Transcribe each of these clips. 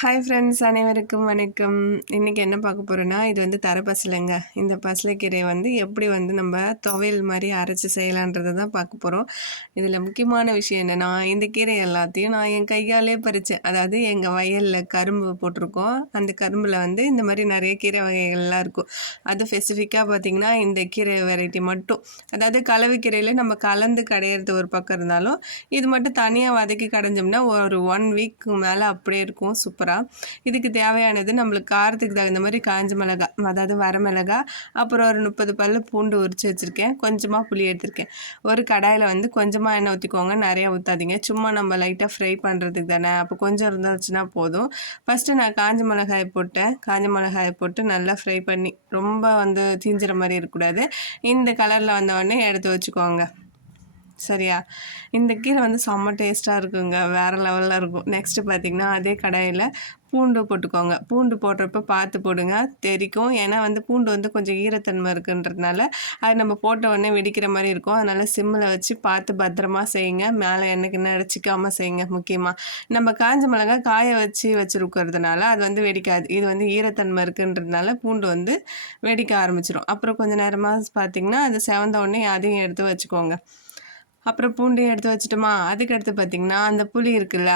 Hi friends அனைவருக்கும் வணக்கம். இன்றைக்கி என்ன பார்க்க போகிறோன்னா இது வந்து தர பசலைங்க இந்த பசலைக்கீரையை வந்து எப்படி வந்து நம்ம துவையல் மாதிரி அரைச்சி செய்யலான்றதை தான் பார்க்க போகிறோம் இதில் முக்கியமான விஷயம் என்னென்னா இந்த கீரை எல்லாத்தையும் நான் என் கையாலே பறித்தேன் அதாவது எங்கள் வயலில் கரும்பு போட்டிருக்கோம். அந்த கரும்பில் வந்து இந்த மாதிரி நிறைய கீரை வகைகள்லாம் இருக்கும். அது ஸ்பெசிஃபிக்காக பார்த்திங்கன்னா இந்த கீரை வெரைட்டி மட்டும். அதாவது கலவைக்கீரையில் நம்ம கலந்து கடையிறது ஒரு பக்கம் இருந்தாலும் இது மட்டும் தனியாக வதக்கி கடைஞ்சோம்னா ஒரு ஒன் வீக் மேலே அப்படியே இருக்கும். சூப்பராக சூப்பராக இதுக்கு தேவையானது நம்மளுக்கு காரத்துக்கு தகுந்த மாதிரி காஞ்ச மிளகா அதாவது வரமிளகா அப்புறம் ஒரு முப்பது பல் பூண்டு உரிச்சு வச்சுருக்கேன். கொஞ்சமாக புளி எடுத்திருக்கேன். ஒரு கடாயில் வந்து கொஞ்சமாக எண்ணெய் ஊற்றிக்கோங்க நிறையா ஊற்றாதீங்க சும்மா நம்ம லைட்டாக ஃப்ரை பண்ணுறதுக்கு தானே. அப்போ கொஞ்சம் இருந்துச்சுன்னா போதும். ஃபஸ்ட்டு நான் காஞ்ச மிளகாய் போட்டேன். காஞ்ச மிளகாயை போட்டு நல்லா ஃப்ரை பண்ணி ரொம்ப வந்து தீஞ்சுற மாதிரி இருக்கக்கூடாது. இந்த கலரில் வந்தவொடனே எடுத்து வச்சுக்கோங்க. சரியா? இந்த கீரை வந்து செம்ம டேஸ்ட்டாக இருக்குங்க. வேறு லெவலில் இருக்கும். நெக்ஸ்ட்டு பார்த்திங்கன்னா அதே கடாயில் பூண்டு போட்டுக்கோங்க. பூண்டு போடுறப்ப பார்த்து போடுங்க. தெரிக்கும். ஏன்னா வந்து பூண்டு வந்து கொஞ்சம் ஈரத்தன்மை இருக்குன்றதுனால அது நம்ம போட்ட உடனே வெடிக்கிற மாதிரி இருக்கும். அதனால் சிம்மில் வச்சு பார்த்து பத்திரமா செய்யுங்க. மேலே எண்ணெய்க்கு அடிச்சிக்காமல் செய்யுங்க முக்கியமாக நம்ம காஞ்ச மிளகா காய வச்சு வச்சுருக்கிறதுனால அது வந்து வெடிக்காது. இது வந்து ஈரத்தன்மை இருக்குன்றதுனால பூண்டு வந்து வெடிக்க ஆரம்பிச்சிடும் அப்புறம் கொஞ்சம் நேரமாக பார்த்திங்கன்னா அது செவந்த உடனே அதையும் எடுத்து வச்சுக்கோங்க. அப்புறம் பூண்டையும் எடுத்து வச்சுட்டோமா. அதுக்கு அடுத்து பார்த்திங்கன்னா அந்த புளி இருக்குல்ல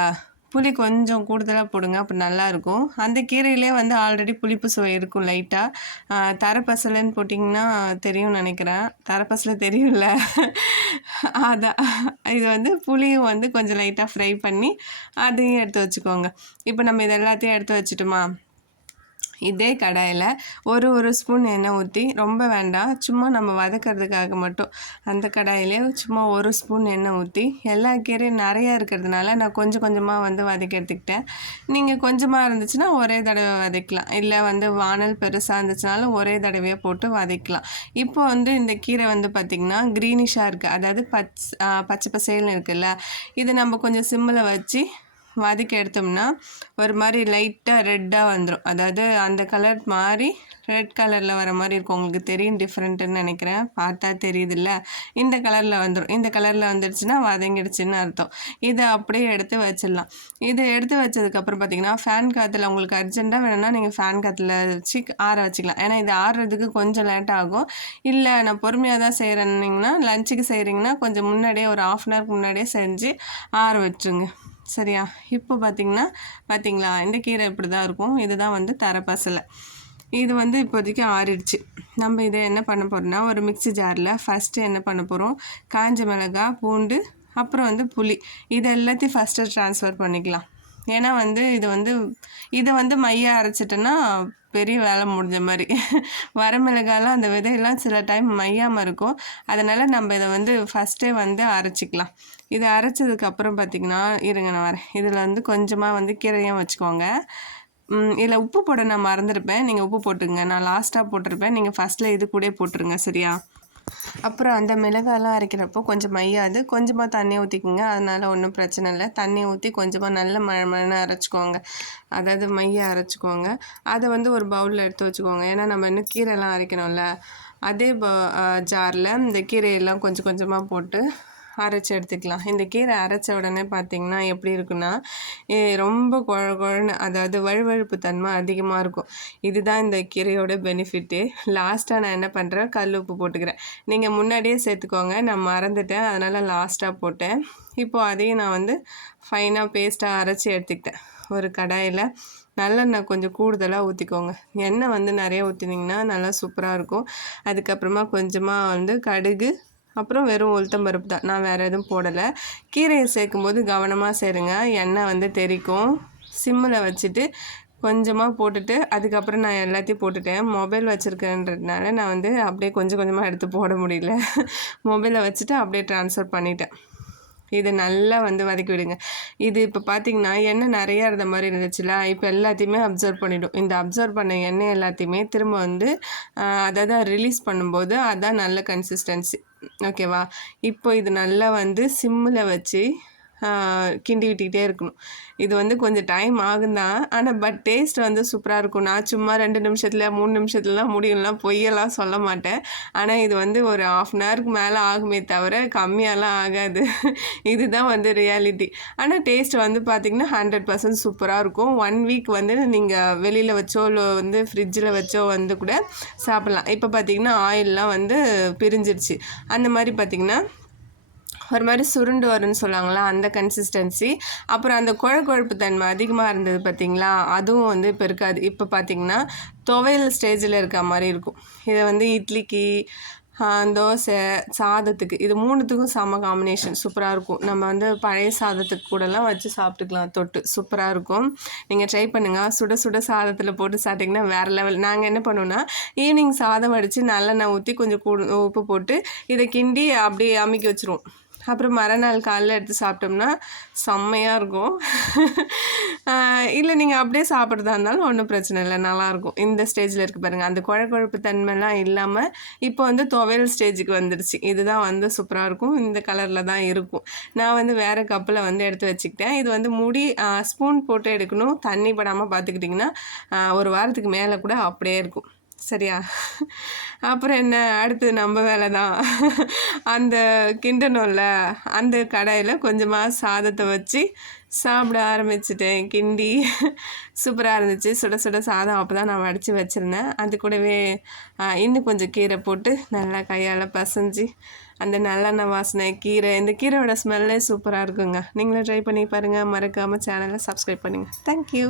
புளி கொஞ்சம் கூடுதலாக போடுங்க அப்போ நல்லாயிருக்கும். அந்த கீரையிலே வந்து ஆல்ரெடி புளிப்பு சுவை இருக்கும் லைட்டாக தரப்பசலைன்னு போட்டிங்கன்னா தெரியும்னு நினைக்கிறேன். தரப்பசலை தெரியும்ல? அதான் இது வந்து புளியும் வந்து கொஞ்சம் லைட்டாக ஃப்ரை பண்ணி அதையும் எடுத்து வச்சுக்கோங்க. இப்போ நம்ம இது எல்லாத்தையும் எடுத்து வச்சுட்டோமா? இதே கடாயில் ஒரு ஒரு ஸ்பூன் எண்ணெய் ஊற்றி ரொம்ப வேண்டாம். சும்மா நம்ம வதக்கிறதுக்காக மட்டும். அந்த கடாயிலே சும்மா ஒரு ஸ்பூன் எண்ணெய் ஊற்றி எல்லா கீரையும் நிறையா இருக்கிறதுனால நான் கொஞ்சம் கொஞ்சமாக வந்து வதக்கி எடுத்துக்கிட்டேன் நீங்கள் கொஞ்சமாக இருந்துச்சுன்னா ஒரே தடவை வதக்கலாம். இல்லை வந்து வானல் பெருசாக இருந்துச்சுனாலும் ஒரே தடவையாக போட்டு வதக்கலாம். இப்போ வந்து இந்த கீரை வந்து பார்த்திங்கன்னா க்ரீனிஷாக இருக்குது அதாவது பச் பச்சை பசேல்னு இருக்குல்ல இது நம்ம கொஞ்சம் சிம்மில் வச்சு வதக்கி எடுத்தோம்னா ஒரு மாதிரி லைட்டாக ரெட்டாக வந்துடும் அதாவது அந்த கலர் மாதிரி ரெட் கலரில் வர மாதிரி இருக்கும். உங்களுக்கு தெரியும் டிஃப்ரெண்ட்டுன்னு நினைக்கிறேன். பார்த்தா தெரியுதுல்ல. இந்த கலரில் வந்துடும் இந்த கலரில் வந்துடுச்சுன்னா வதங்கிடுச்சுன்னு அர்த்தம். இதை அப்படியே எடுத்து வச்சிடலாம். இதை எடுத்து வச்சதுக்கப்புறம் பார்த்தீங்கன்னா ஃபேன் காற்றுல உங்களுக்கு அர்ஜென்ட்டாக வேணும்னா நீங்கள் ஃபேன் காற்றுல வச்சு ஆற வச்சுக்கலாம். ஏன்னா இது ஆறுறதுக்கு கொஞ்சம் லேட் ஆகும். இல்லை நான் பொறுமையாக தான் செய்கிறேன்னிங்கன்னா லஞ்சுக்கு செய்கிறீங்கன்னா கொஞ்சம் முன்னாடியே ஒரு ஆஃப் அன் ஹவருக்கு முன்னாடியே செஞ்சு ஆற வச்சுருங்க. சரியா? இப்போ பார்த்திங்கன்னா பார்த்திங்களா இந்த கீரை இப்படி தான் இருக்கும். இதுதான் வந்து தரப்பசலை. இது வந்து இப்போதைக்கு ஆறிடுச்சு. நம்ம இதை என்ன பண்ண போகிறோம்னா ஒரு மிக்சி ஜாரில் ஃபஸ்ட்டு என்ன பண்ண போகிறோம் காஞ்ச மிளகா பூண்டு அப்புறம் வந்து புளி. இது எல்லாத்தையும் ஃபஸ்ட்டு ட்ரான்ஸ்ஃபர் பண்ணிக்கலாம். ஏன்னா வந்து இது வந்து இதை வந்து மைய அரைச்சிட்டேன்னா பெரிய வேலை முடிஞ்ச மாதிரி. வரமிளகாலாம் அந்த விதையெல்லாம் சில டைம் மையாமல் இருக்கும். அதனால் நம்ம இதை வந்து ஃபஸ்ட்டே வந்து அரைச்சிக்கலாம். இதை அரைச்சதுக்கப்புறம் பார்த்திங்கன்னா இருங்க நான் வரேன். இதில் வந்து கொஞ்சமாக வந்து கீரையும் வச்சுக்கோங்க. இதில் உப்பு போட நான் மறந்துருப்பேன். நீங்கள் உப்பு போட்டுங்க நான் லாஸ்ட்டாக போட்டிருப்பேன். நீங்கள் ஃபஸ்ட்டில் இது கூட போட்டுருங்க சரியா? அப்புறம் அந்த மிளகாலாம் அரைக்கிறப்போ கொஞ்சம் மையாது. கொஞ்சமாக தண்ணி ஊற்றிக்குங்க அதனால் ஒன்றும் பிரச்சனை இல்லை. தண்ணி ஊற்றி கொஞ்சமாக நல்ல மழை மழை அரைச்சிக்கோங்க. அதாவது மையை அரைச்சிக்கோங்க. அதை வந்து ஒரு பவுலில் எடுத்து வச்சுக்கோங்க. ஏன்னா நம்ம இன்னும் கீரைலாம் அரைக்கணும்ல. அதே ப ஜாரில் இந்த கீரையெல்லாம் கொஞ்சம் கொஞ்சமாக போட்டு அரைச்சி எடுத்துக்கலாம். இந்த கீரை அரைச்ச உடனே பார்த்திங்கன்னா எப்படி இருக்குன்னா ரொம்ப குழ குழன்னு அதாவது வழுவழுப்பு தன்மை அதிகமாக இருக்கும். இதுதான் இந்த கீரையோட பெனிஃபிட்டு லாஸ்ட்டாக நான் என்ன பண்ணுறேன் கல் உப்பு போட்டுக்கிறேன். நீங்கள் முன்னாடியே சேர்த்துக்கோங்க. நான் மறந்துட்டேன். அதனால் லாஸ்ட்டாக போட்டேன். இப்போது அதையும் நான் வந்து ஃபைனாக பேஸ்ட்டாக அரைச்சி எடுத்துக்கிட்டேன். ஒரு கடாயில். நல்லெண்ணெய் கொஞ்சம் கூடுதலாக ஊற்றிக்கோங்க எண்ணெய் வந்து நிறைய ஊற்றினீங்கன்னா நல்லா சூப்பராக இருக்கும். அதுக்கப்புறமா கொஞ்சமாக வந்து கடுகு அப்புறம் வெறும் உளுத்தம் பருப்பு தான். நான் வேறு எதுவும் போடலை. கீரையை சேர்க்கும்போது கவனமாக சேருங்க. எண்ணெய் வந்து தெரிக்கும். சிம்மில் வச்சுட்டு கொஞ்சமாக போட்டுட்டு அதுக்கப்புறம் நான் எல்லாத்தையும் போட்டுட்டேன். மொபைல் வச்சுருக்கேன்றதுனால நான் வந்து அப்படியே கொஞ்சம் கொஞ்சமாக எடுத்து போட முடியல. மொபைலை வச்சுட்டு அப்படியே ட்ரான்ஸ்ஃபர் பண்ணிட்டேன். இதை நல்லா வந்து வதக்கி விடுங்க. இது இப்போ பார்த்தீங்கன்னா எண்ணெய் நிறையா இருந்த மாதிரி இருந்துச்சுல இப்போ எல்லாத்தையுமே அப்சர்வ் பண்ணிவிடும் இந்த அப்சர்வ் பண்ண எண்ணெய் எல்லாத்தையுமே திரும்ப வந்து அதை தான் ரிலீஸ் பண்ணும்போது அதுதான் நல்ல கன்சிஸ்டன்சி ஓகேவா? இப்போ இது நல்லா வந்து சிம்மில் வச்சு கிண்டி விட்டுக்கிட்டே இருக்கணும். இது வந்து கொஞ்சம் டைம் ஆகுந்தான் ஆனால் பட் டேஸ்ட் வந்து சூப்பராக இருக்கும். நான் சும்மா ரெண்டு நிமிஷத்தில் மூணு நிமிஷத்துலலாம் முடியும்லாம் பொய்யெல்லாம் சொல்ல மாட்டேன். ஆனால் இது வந்து ஒரு ஆஃப் அன் ஹவருக்கு மேலே ஆகுமே தவிர கம்மியாலாம் ஆகாது. இதுதான் வந்து ரியாலிட்டி ஆனால் டேஸ்ட் வந்து பார்த்திங்கன்னா ஹண்ட்ரட் பர்சன்ட் சூப்பராக இருக்கும். ஒன் வீக் வந்து நீங்கள் வெளியில் வச்சோ இல்லை வந்து ஃப்ரிட்ஜில் வச்சோ வந்து கூட சாப்பிட்லாம். இப்போ பார்த்திங்கன்னா ஆயிலெலாம் வந்து பிரிஞ்சிருச்சு. அந்த மாதிரி பார்த்திங்கன்னா ஒரு மாதிரி சுருண்டு வரும்னு சொல்லுவாங்களா அந்த கன்சிஸ்டன்சி அப்புறம் அந்த குழ கொழுப்பு தன்மை அதிகமாக இருந்தது பார்த்திங்களா அதுவும் வந்து இப்போ இருக்காது. இப்போ பார்த்திங்கன்னா துவையல் ஸ்டேஜில் இருக்க மாதிரி இருக்கும். இதை வந்து இட்லிக்கு தோசை சாதத்துக்கு இது மூணுத்துக்கும் செம்ம காம்பினேஷன் சூப்பராக இருக்கும். நம்ம வந்து பழைய சாதத்துக்கு கூடலாம் வச்சு சாப்பிட்டுக்கலாம். தொட்டு சூப்பராக இருக்கும். நீங்கள் ட்ரை பண்ணுங்கள் சுட சுட சாதத்தில் போட்டு சாப்பிட்டிங்கன்னா வேறு லெவல் நாங்கள் என்ன பண்ணுவோன்னா ஈவினிங் சாதம் வடித்து நல்லெண்ணெய் ஊற்றி கொஞ்சம் கூடு உப்பு போட்டு இதை கிண்டி அப்படியே அமுக்கி வச்சுருவோம். அப்புறம் மறுநாள் காலைல எடுத்து சாப்பிட்டோம்னா செம்மையாக இருக்கும். இல்லை நீங்கள் அப்படியே சாப்பிட்றதா இருந்தாலும் ஒன்றும் பிரச்சனை இல்லை. நல்லாயிருக்கும். இந்த ஸ்டேஜில் இருக்குது பாருங்கள் அந்த குழ குழப்பு தன்மைலாம் இல்லாமல் இப்போ வந்து துவையல் ஸ்டேஜுக்கு வந்துடுச்சு இதுதான் வந்து சூப்பராக இருக்கும். இந்த கலரில் தான் இருக்கும். நான் வந்து வேறு கப்பில் வந்து எடுத்து வச்சுக்கிட்டேன். இது வந்து முடி ஸ்பூன் போட்டு எடுக்கணும். தண்ணி படாமல் பார்த்துக்கிட்டிங்கன்னா ஒரு வாரத்துக்கு மேலே கூட அப்படியே இருக்கும். சரியா? அப்புறம் என்ன? அடுத்து நம்ம வேலை தான். அந்த கிண்டணும்ல அந்த கடையில் கொஞ்சமாக சாதத்தை வச்சு சாப்பிட ஆரம்பிச்சிட்டேன். கிண்டி சூப்பராக இருந்துச்சு. சுட சுட சாதம் அப்போ தான் நான் வடித்து வச்சுருந்தேன். அது கூடவே இன்னும் கொஞ்சம் கீரை போட்டு நல்லா கையால் பசைஞ்சு அந்த நல்லெண்ணெய் வாசனை கீரை இந்த கீரையோட ஸ்மெல்லே சூப்பராக இருக்குங்க. நீங்களும் ட்ரை பண்ணி பாருங்கள் மறக்காமல் சேனலை சப்ஸ்கிரைப் பண்ணுங்கள் தேங்க்யூ